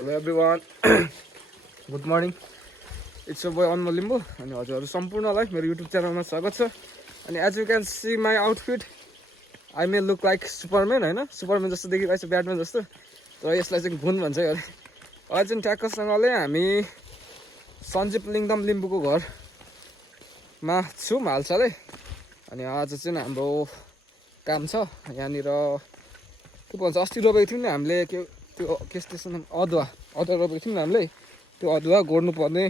Hello everyone. Good morning. It's your boy Anmol Limbu अनि हजुरहरु सम्पूर्णलाई मेरो YouTube च्यानलमा स्वागत छ. अनि as you can see my outfit, I may look like Superman हैन? Superman जस्तो देखिरहेछ, ब्याटम्यान जस्तो. तर यसलाई चाहिँ घुन भन्छ है. अहिले चाहिँ ट्याक्कसँगले हामी सञ्जीव लिङदम लिम्बुको घरमा छौँ हालसालै. अनि आज चाहिँ हाम्रो काम छ यहाँनिर के भन्छ अस्ति रोपेको थियौँ नि हामीले के स्टेसन अदुवा रोपेको थियौँ नि हामीले. त्यो अदुवा गोड्नु पर्ने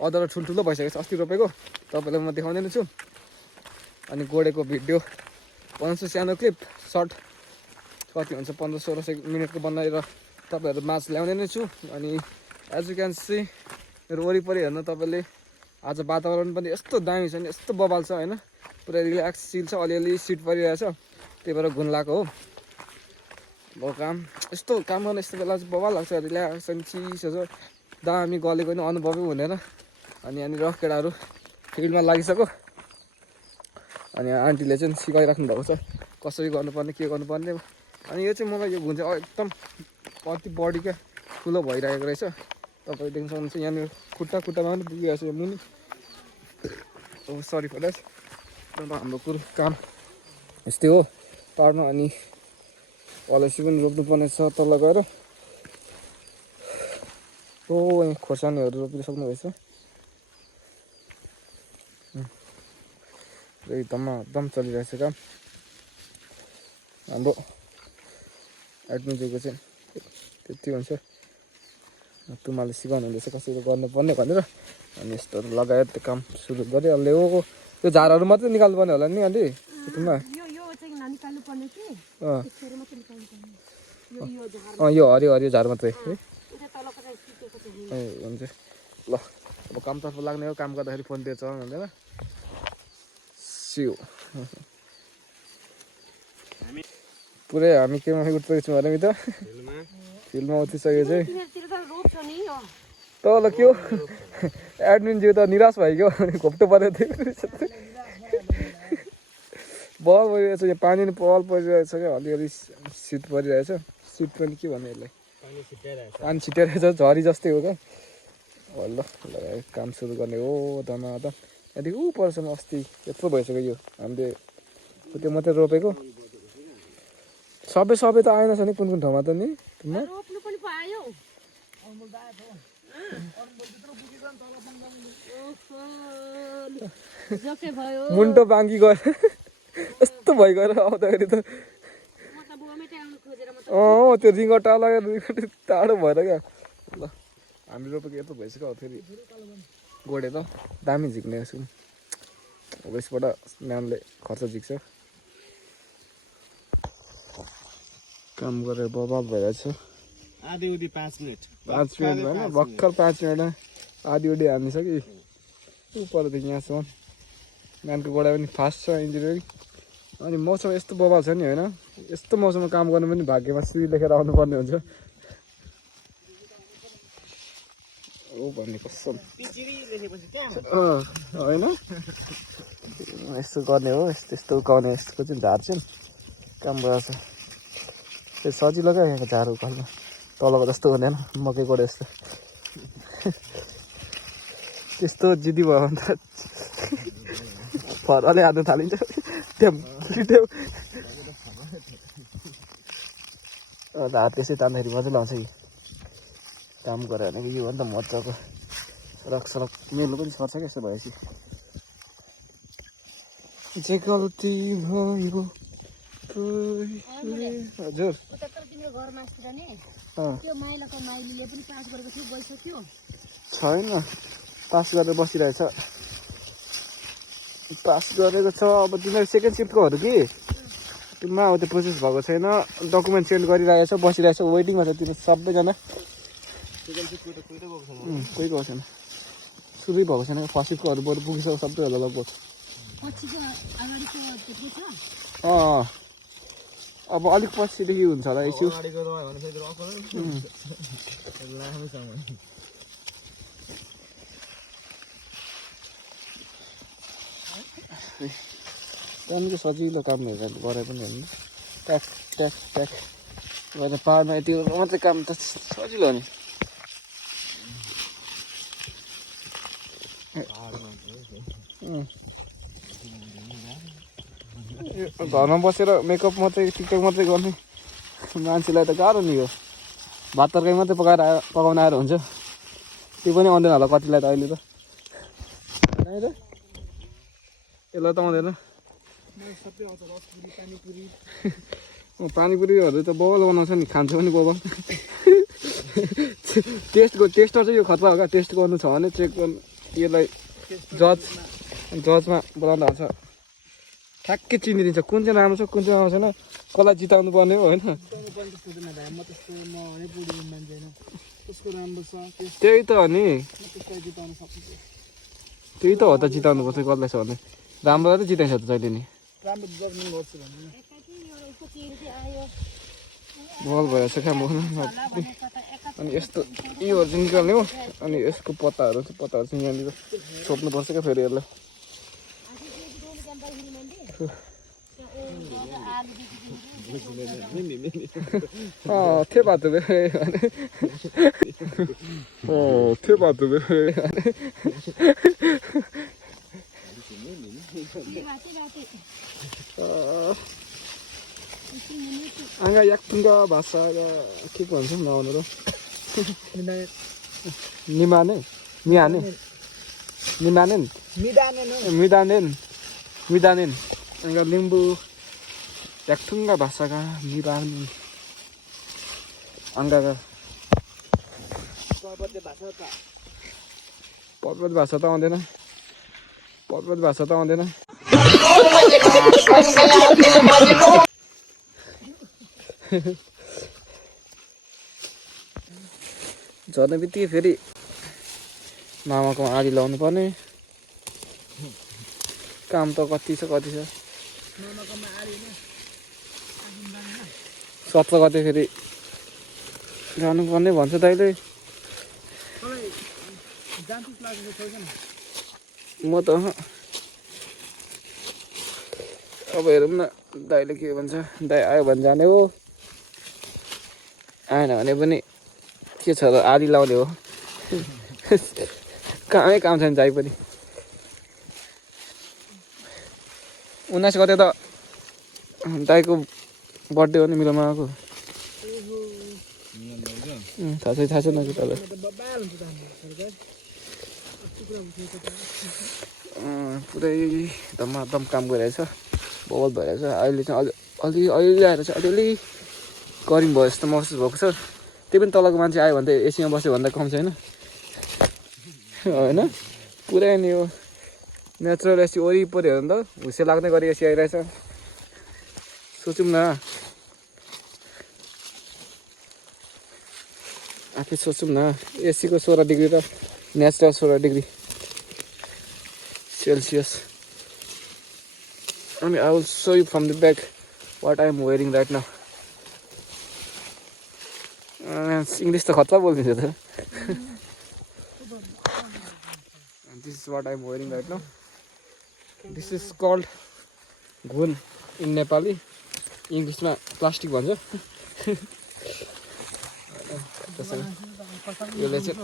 अदुवा ठुल्ठुलो भइसकेको छ अस्ति रोपेको. तपाईँलाई म देखाउँदैन छु. अनि गोडेको भिडियो बनाउँछु सानो क्लिप सर्ट कति हुन्छ 15-16 मिनटको बनाएर तपाईँहरू माझ ल्याउने नै छु. अनि एज यु क्यान सी मेरो वरिपरि हेर्नु तपाईँले आज वातावरण पनि यस्तो दामी छ नि, यस्तो बबाल छ हैन. पुरै रिल्याक्स चिल छ, अलिअलि सिट परिरहेछ, त्यही भएर घुन लागेको हो. अब यस्तो काम गर्न यस्तो बेला चाहिँ बबाल लाग्छ, रिल्याक्स अनि चिसो छ, दामी गलेको नि अनुभवै हुँदैन. अनि यहाँनिर केटाहरू फिल्डमा लागिसक्यो. अनि आन्टीले चाहिँ सिकाइराख्नु भएको छ कसरी गर्नुपर्ने के गर्नुपर्ने. अनि यो चाहिँ मलाई यो घुन चाहिँ एकदम कति बडी क्या ठुलो भइरहेको रहेछ. तपाईँ देख्न सक्नुहुन्छ यहाँनिर खुट्टामा पनि पुगिरहेको छ यो मुनि. अब सरी फर द्याट. हाम्रो कुरो काम यस्तै हो पार्न. अनि अलैँची पनि रोप्नुपर्ने छ तल गएर. यहाँ खोर्सानीहरू रोपिसक्नु भएछ. एकदम चलिरहेछ काम. हाम्रो एडमिनको चाहिँ त्यति हुन्छ. तुम्हाले सिकाउनु हुँदैछ कसरी गर्नुपर्ने भनेर. अनि यस्तोहरू लगाएर त्यो काम सुरु गरिहाल्यो. त्यो झारहरू मात्रै निकाल्नुपर्ने होला नि अलि तुम्बा. यो हरियो झार मात्रै है. ए हुन्छ ल. अब कामतर्फ लाग्ने हो. काम गर्दाखेरि फोन दिएर चलाउनु हुँदैन. सिउ पुरै हामी केमा उठ्दै छौँ भने त फिल्डमा उत्रिसकेको चाहिँ तल के हो एडमिन ज्यू त निराश भइगयो. घोप्टो परेको थियो. बल परिरहेछ यहाँ, पानी नि बल परिरहेछ क्या. अलिअलि शीत परिरहेछ. शीत पनि के भन्ने यसलाई, पानी छिटिरहेछ, झरी जस्तै हो क्या. ल लगायो काम सुरु गर्ने हो. धमाधम यहाँदेखि ऊ परसम्म अस्ति यत्रो भइसक्यो. यो हामीले त्यो मात्रै रोपेको. सबै त आएन छ नि कुन ठाउँमा त नि. मुन्टो बाङ्गी गएर यस्तो भइगएर आउँदाखेरि त त्यो रिङ्गटा लगाएर टाढो भएर क्या. ल हामी रोपेको यत्रो भइसक्यो. फेरि गोडेर दामी झिक्ने छु. अब यसबाट म्यामले खर्च झिक्छ. काम गरेर बबाल भइरहेछ. आधी उधी 5 मिनट होइन भर्खर 5 मिनटमा आधी उडी हाल्निसक्यो. परदेखि यहाँसम्म म्यामको गोडा पनि फास्ट छ इन्जिनियरिङ. अनि मौसम यस्तो बबाल छ नि होइन. यस्तो मौसममा काम गर्नु पनि भाग्यमा सुई लेखेर आउनुपर्ने हुन्छ हो भन्ने कसम होइन. यस्तो गर्ने हो, यस्तो उकाउने. यस्तो चाहिँ झार चाहिँ काम भइरहेछ. त्यो सजिलो क्या यहाँको झार उकाल्नु. तलको जस्तो हुँदैन मकै गोडे जस्तो. त्यस्तो जिद्दी भयो भने त फरले हाल्नु थालिन्छ. हात त्यसै तान्दाखेरि मजा लाउँछ कि काम गऱ्यो भने. यो हो नि त मजाको सडक मेलो पनि सर्छ क्या यस्तो भएपछि. जे गल्ती भयो हजुर छैन. पास गरेर बसिरहेछ. पास गरेको छ. अब तिनीहरू सेकेन्ड सिफ्टकोहरू कि तिमीमा अब त्यो प्रोसेस भएको छैन. डकुमेन्ट सेन्ड गरिरहेछ, बसिरहेछ, वेटिङमा छ तिनीहरू सबैजना. कोही गएको छैन, सुरुै भएको छैन. फर्स्ट सिफ्टकोहरू बरु पुगिसक्यो सबै होला लगभग. अब अलिक पछिदेखि हुन्छ होला इस्यु. त्यहाँदेखि सजिलो काम गरे पनि हेर्नु. ट्याक भने पाहाडमा यति मात्रै काम त सजिलो हो नि घरमा बसेर मेकअप मात्रै टिकटक मात्रै गर्ने मान्छेलाई त गाह्रो नि हो भात तरकारी मात्रै पकाउन आएर हुन्छ त्यो पनि आउँदैन होला कतिलाई त अहिले त यसलाई त आउँदैन पानीपुरीहरू त बबल बनाउँछ नि खान्छ पनि बबल टेस्टको टेस्टर चाहिँ यो खतरा हो क्या टेस्ट गर्नु छ भने चेक गर्नु यसलाई जजमा बोलाउँदा हुन्छ ठ्याक्कै चिनिदिन्छ कुन चाहिँ राम्रो छ कुन चाहिँ राम्रो छैन कसलाई जिताउनु पर्ने हो होइन त्यही त हो नि त्यही त हो त जिताउनु पर्छ कसलाई छ भने राम्रोलाई त जिताइन्छ त जहिले नि बल भइरहेछ क्या म अनि यस्तो योहरू चाहिँ निकाल्ने हो अनि यसको पत्ताहरू चाहिँ यहाँनिर छोप्नुपर्छ क्या फेरि यसलाई थे बात आँगा याक्तुङ्गा भाषा के भन्छ नआउनु र निमाने मिहाने निमानेन मिदानेन आँगा लिम्बू याक्तुङ्गा भाषाका मिदानेन आँगाका पर्वत भाषा त आउँदैन झर्ने बित्तिकै फेरि मामाको आली लाउनु पर्ने काम त कति छ 17 गते फेरि जानुपर्ने भन्छ दाइले म त अब हेरौँ न दाइले के भन्छ दाइ आयो भने जाने हो आएन भने पनि के छ र आली लाउने हो कामै काम छैन जाइ पनि 19 गते त दाइको बर्थडे हो नि मेरो मामाको थाहा छैन कि तपाईँलाई पुरै धमाधम काम गरिरहेछ बबल भइरहेछ अहिले चाहिँ अहिले आएर चाहिँ अलिअलि गरिम भयो जस्तो महसुस भएको छ त्यही पनि तलको मान्छे आयो भने त एसीमा बस्यो भन्दा कम छैन होइन पुरै नि हो नेचुरल एसी वरिपरि हेर्नु त हुसे लाग्ने गरी एसी आइरहेछ सोचौँ न आफै सोचौँ न एसीको 16 डिग्री र नेचुरल 16 डिग्री सेल्सियस अनि I will show you from the back what I am wearing right now. English त खतरा बोल्दिन्छ त This is what I am wearing right now. This is called घुन in Nepali. इङ्ग्लिसमा plastic भन्छ यसले चाहिँ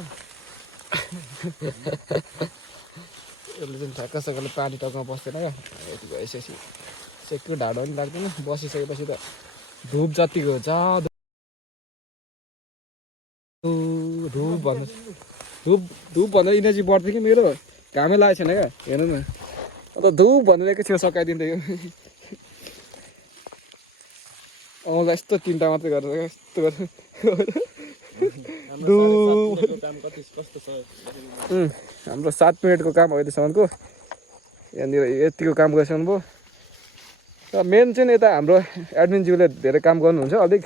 ठ्याक्कसँगले पानी टकमा बस्दैन क्या यति भइसकेपछि सेक्यो ढाडो पनि लाग्दैन बसिसकेपछि त धुप जतिको जादु धुप भन्दा इनर्जी बढ्थ्यो कि मेरो घामै लागेको छैन क्या हेर्नु न अन्त धुप भनेर एकैछिन सकाइदिन्थ्यो यो आउँदा यस्तो 3टा मात्रै गरेर यस्तो गरेर हाम्रो 7 मिनटको काम अहिलेसम्मको यहाँनिर यतिको काम गरिसक्नु भयो र मेन चाहिँ यता हाम्रो एडमिनज्यूले धेरै काम गर्नुहुन्छ अलिक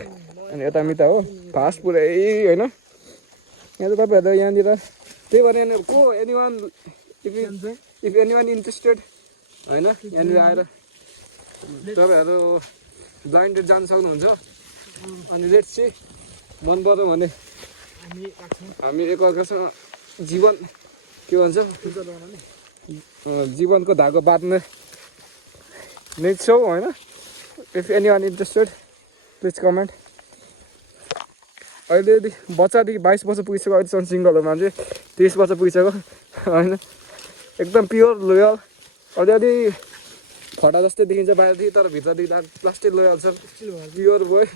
अनि यता मिता हो फास्ट पुरै होइन यहाँ त तपाईँहरू यहाँनिर त्यही भएर यहाँनिर को एनीवान इफ एनीवान इन्ट्रेस्टेड होइन यहाँनिर आएर तपाईँहरू ब्लाइन्डेड जान सक्नुहुन्छ अनि लेट्स चाहिँ मन पर्यो भने हामी एकअर्कासँग जीवन के भन्छ जीवनको धागो बाँध्ने नै छौँ होइन इफ एनीवान इन्ट्रेस्टेड प्लिज कमेन्ट अहिले बच्चादेखि 22 वर्ष पुगिसक्यो, अहिलेसम्म सिङ्गल हो मान्छे, 30 वर्ष पुगिसक्यो होइन, एकदम प्योर लोयल, अलिअलि फटा जस्तै देखिन्छ बाहिरदेखि तर भित्रदेखि त प्लास्टिक लोयल छ, प्योर बोय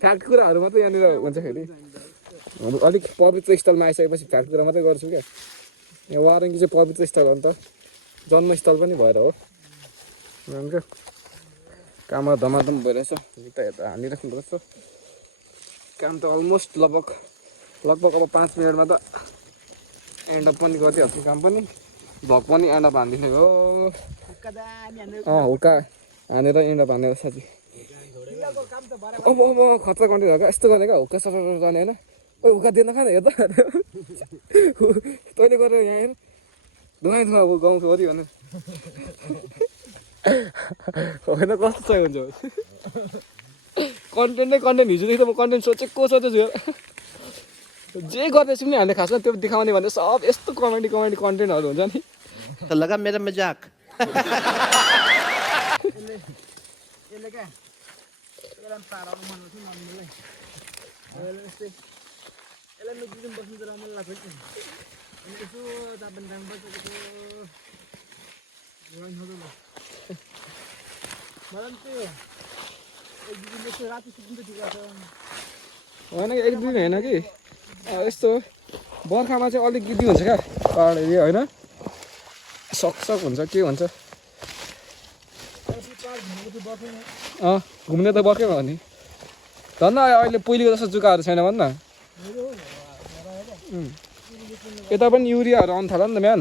फ्याट कुराहरू मात्रै यहाँनिर हुन्छ फेरि, अलिक पवित्र स्थलमा आइसकेपछि फ्याट कुरा मात्रै गर्छु क्या। यहाँ वारङ्गी चाहिँ पवित्र स्थल हो नि त, जन्मस्थल पनि भएर हो हुन्छ। काममा धमाधम भइरहेछ, यता यता हानिराख्नु रहेछ। काम त अलमोस्ट लगभग अब 5 मिनटमा त एन्ड अप पनि गरिदिइहाल्छु, काम पनि भ्लग पनि एन्ड अप हानिदिने हो। हुक्का हानेर एन्ड अप हानेर साथी। अब खतरा कन्टेन्ट हो क्या, यस्तो गर्ने क्या, हुक्का सटर गर्ने होइन। ओ हुक्का दिएर खाने हेर त, तैँले गरेर यहाँ हेर धुवाइ धुवा अब गाउँको हो भने होइन, कस्तो चाहिँ हुन्छ कन्टेन्ट नै कन्टेन्ट। हिजोदेखि त म कन्टेन्ट सोचेको छु जे गर्दैछु पनि हामीले खासमा त्यो देखाउने भने सब यस्तो कमेडी कन्टेन्टहरू हुन्छ नि। तो लगा मेरा मजाक। होइन एक दिन होइन कि यस्तो बर्खामा चाहिँ अलिक गिद्दी हुन्छ क्या पाहाड एरिया होइन, सकसक हुन्छ के हुन्छ। घुम्ने त बर्खैमा हो नि, धन्न अहिले पहिलेको जस्तो जुकाहरू छैन भन् न। यता पनि युरियाहरू आउनु थाल्यो नि त बिहान,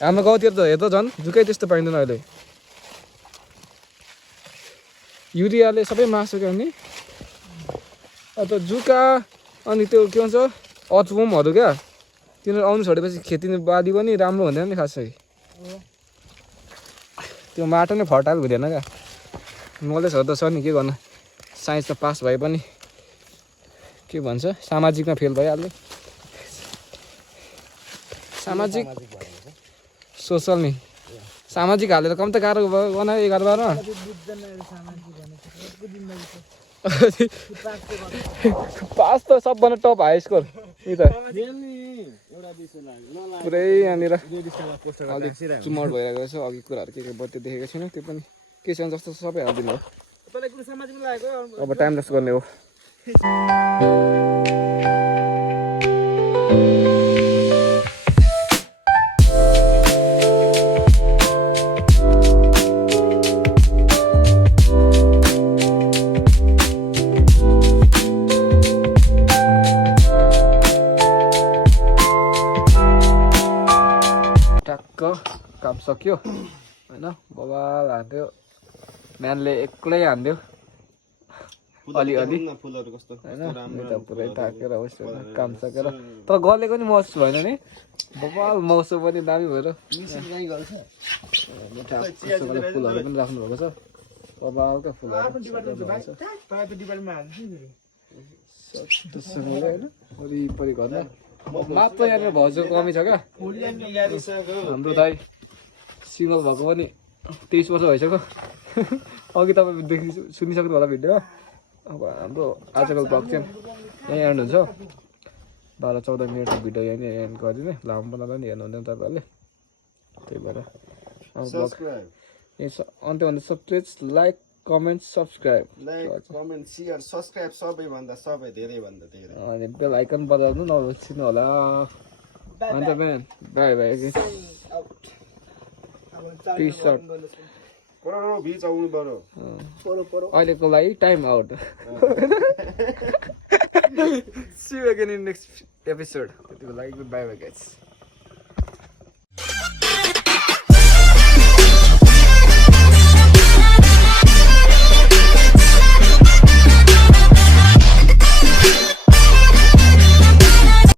हाम्रो गाउँतिर त हेर त झन् जुकै त्यस्तो पाइँदैन अहिले, युरियाले सबै मासु क्या नि। अन्त जुका अनि त्यो के भन्छ अचवमहरू क्या, तिनीहरू आउनु छोडेपछि खेती बाली पनि राम्रो हुँदैन नि खासै, त्यो माटो नै फर्टाइल हुँदैन क्या। नलेजहरू त छ नि, के गर्नु, साइन्स त पास भए पनि के भन्छ सामाजिकमा फेल भइहाल्ने। सामाजिक सोसल नि, सामाजिक हालेर कम त गाह्रो बनायो 11-12। पास त सबभन्दा टप हाई स्कोर नि त, पुरै यहाँनिर अलिक चुमर भइरहेको रहेछ। अघि कुराहरू के बत्ती देखेको छैन, त्यो पनि के छ जस्तो सबै हालिदिनु हो। अब टाइम लस गर्ने हो। काम सक्यो होइन, बबाल हान्थ्यो म्यानले एक्लै हान्थ्यो अलिअलि होइन, पुरै थाकेर होस् काम सकेर। तर गलेको नि महसुस भएन नि, बबाल मौसम पनि दामी भएर मिठा फुलहरू पनि राख्नु भएको छ, बबालका फुलहरू होइन वरिपरि घरमा। मात्र यहाँनिर भाउजू कमी छ क्या, हाम्रो दाइ सिङ्गल भएको पनि 23 वर्ष भइसक्यो। अघि तपाईँ सुनिसक्नु होला भिडियो। अब हाम्रो आजकल भ्लग चाहिँ यहीँ एन्ड हुन्छ, 12-14 मिनटको भिडियो यहीँ एन्ड गरिदिने, लामो बनाउँदा नि हेर्नु हुँदैन तपाईँहरूले, त्यही भएर अन्त्य भन्दैछ। प्लिज लाइक कमेन्ट सब्सक्राइब अनि बेल आइकन बजाउनु नबिर्सिनु होला। अन्त बिहान बाई बाई, पिस आउट। अहिलेको लागि time out. See you again in next episode. If you like, goodbye, guys.